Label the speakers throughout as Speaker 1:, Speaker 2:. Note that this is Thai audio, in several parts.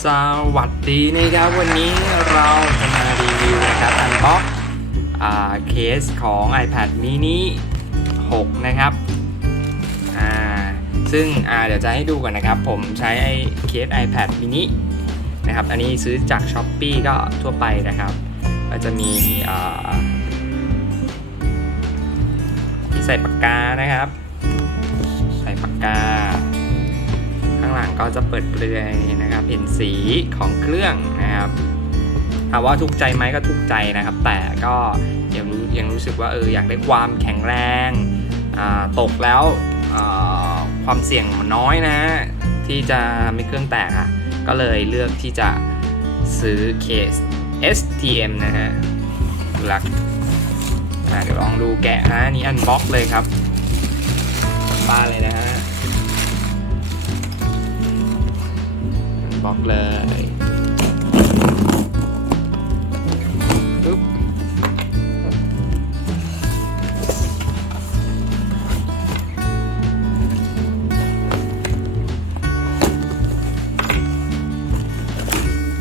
Speaker 1: สวัสดีนะครับ วันนี้เราจะมารีวิวนะครับอันบ็อกเคสของ iPad mini 6 นะครับซึ่งเดี๋ยวจะให้ดูก่อนนะครับ ผมใช้ไอเคส iPad mini นะครับ อันนี้ซื้อจาก s h อ p e e ก็ทั่วไปนะครับก็จะมีที่ใส่ปากกานะครับ ใส่ปากกาางหลังก็จะเปิดเปลือยนะครับเห็นสีของเครื่องนะครับถามว่าทุกใจไหมก็ทุกใจนะครับ แต่ก็ยังรู้ยังรู้สึกว่าเอออยากได้ความแข็งแรงตกแล้วความเสี่ยงมันน้อยนะ ที่จะทำให้เครื่องแตกอะก็เลยเลือกที่จะซื้อเคส STM นะฮะหลักอ่าเดี๋ยวลองดูแกะนะนี่อันบ็อกเลยครับบ้าเลยนะฮะ บล็อกเลยปึ๊บ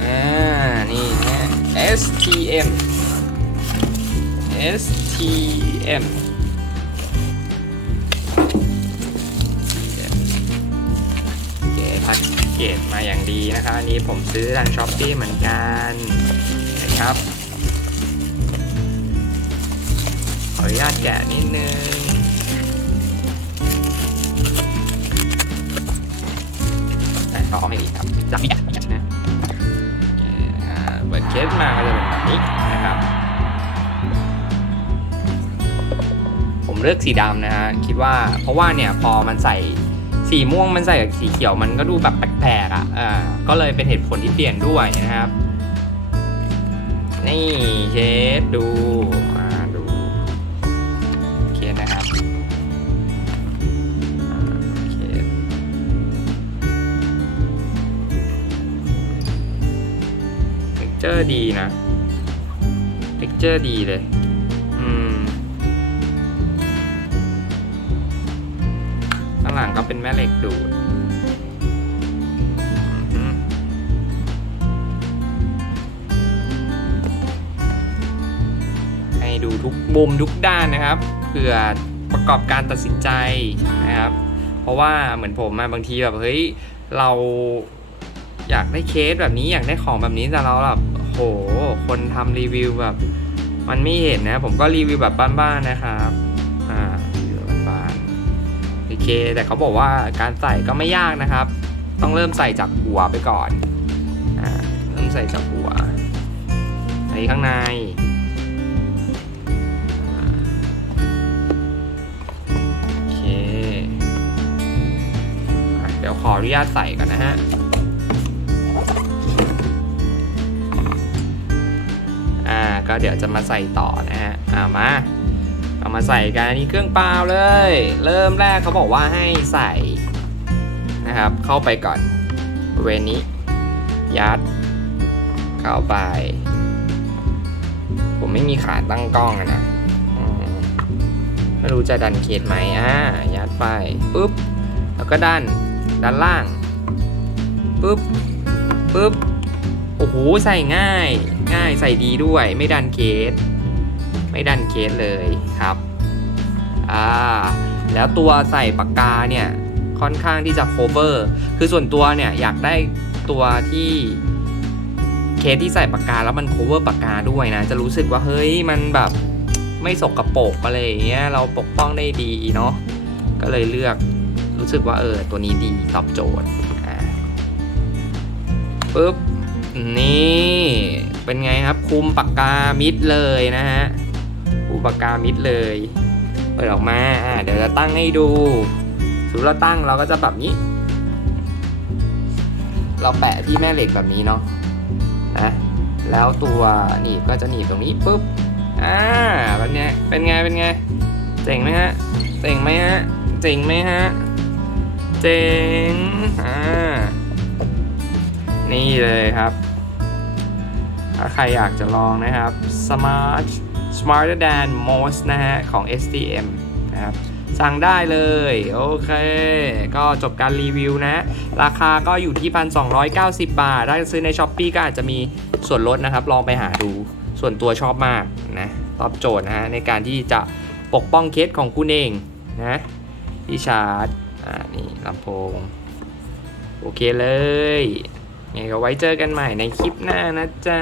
Speaker 1: อ่า นี่ฮะ STM STM กเกจมาอย่างดีนะครับ อันนี้ผมซื้อทางช้อปปี้เหมือนกันนะครับ ขออนุญาตแกะนิดนึงแต่ต่อให้อีครับจับนี่นะเปิดเคสมาก็จะเป็นแบบนี้นะครับ ผมเลือกสีดำนะฮะ คิดว่าเพราะว่าเนี่ยพอมันใส่ สีม่วงมันใส่กับสีเขียวมันก็ดูแบบแปลกๆอะอ่าก็เลยเป็นเหตุผลที่เปลี่ยนด้วยนะครับ นี่เชดดูอ่าดูเคสนะครับเคสเท็กเจอร์ดีนะเท็กเจอร์ดีเลยางหลังก็เป็นแม่เหล็กดูดให้ดูทุกมุมทุกด้านนะครับเพื่อประกอบการตัดสินใจนะครับ เพราะว่าเหมือนผมอะบางทีแบบเฮ้ยเราอยากได้เคสแบบนี้อยากได้ของแบบนี้แต่เราแบบโหคนทำรีวิวแบบ มันไม่เห็นนะ ผมก็รีวิวแบบบ้านๆนะครับ เค แต่เขาบอกว่าการใส่ก็ไม่ยากนะครับ ต้องเริ่มใส่จากหัวไปก่อนอ่าเริ่มใส่จากหัวใส่ข้างในโอเคเดี๋ยวขออนุญาตใส่ก่อนนะฮะอ่าก็เดี๋ยวจะมาใส่ต่อนะฮะอ่ามา เอามาใส่กันอันนี้เครื่องเปล่าเลย เริ่มแรกเขาบอกว่าให้ใส่นะครับ เข้าไปก่อนบริเวณนี้ ยัดเข้าไป ผมไม่มีขาตั้งกล้องนะไม่รู้จะดันเคสไหมอ่ายัดไปปุ๊บแล้วก็ด้านด้านล่างปุ๊บปุ๊บโอ้โหใส่ง่าย ง่ายใส่ดีด้วยไม่ดันเคส ไม่ดันเคสเลยครับอ่าแล้วตัวใส่ปากกาเนี่ยค่อนข้างที่จะ cover คือส่วนตัวเนี่ยอยากได้ตัวที่เคสที่ใส่ปากกาแล้วมัน cover ปากกาด้วยนะ จะรู้สึกว่าเฮ้ยมันแบบไม่สกรปรกอะไรอย่างเงี้ยเราปกป้องได้ดีเนาะก็เลยเลือกรู้สึกว่าเออตัวนี้ดีตอบโจทย์อ่าปึ๊บนี่เป็นไงครับคุมปากกามิดเลยนะฮะ คุปกกามิดเลย เปิดออกมาอ่าเดี๋ยวจะตั้งให้ดูสมมติเราตั้งเราก็จะแบบนี้ เราแปะที่แม่เหล็กแบบนี้เนาะนะแล้วตัวหนีบก็จะหนีบตรงนี้ปุ๊บอ่าเป็นไงเป็นไงเป็นไงเจ๋งไหมฮะเจ๋งไหมฮะเจ๋งไหมฮะเจ๋งอ่านี่เลยครับ ถ้าใครอยากจะลองนะครับ Smart Smarter than most นะฮะ ของ STM นะครับ สั่งได้เลย โอเค ก็จบการรีวิวนะ ราคาก็อยู่ที่ 1,290 บาท ถ้าซื้อใน s h อ p e e ก็อาจจะมีส่วนลดนะครับ ลองไปหาดู ส่วนตัวชอบมากนะ ตอบโจทย์นะฮะ ในการที่จะปกป้องเคสของคุณเองนะที่ชาร์จ อ่า นี่ลำโพง โอเคเลยไงก็ไว้เจอกันใหม่ในคลิปหน้านะจ๊ะ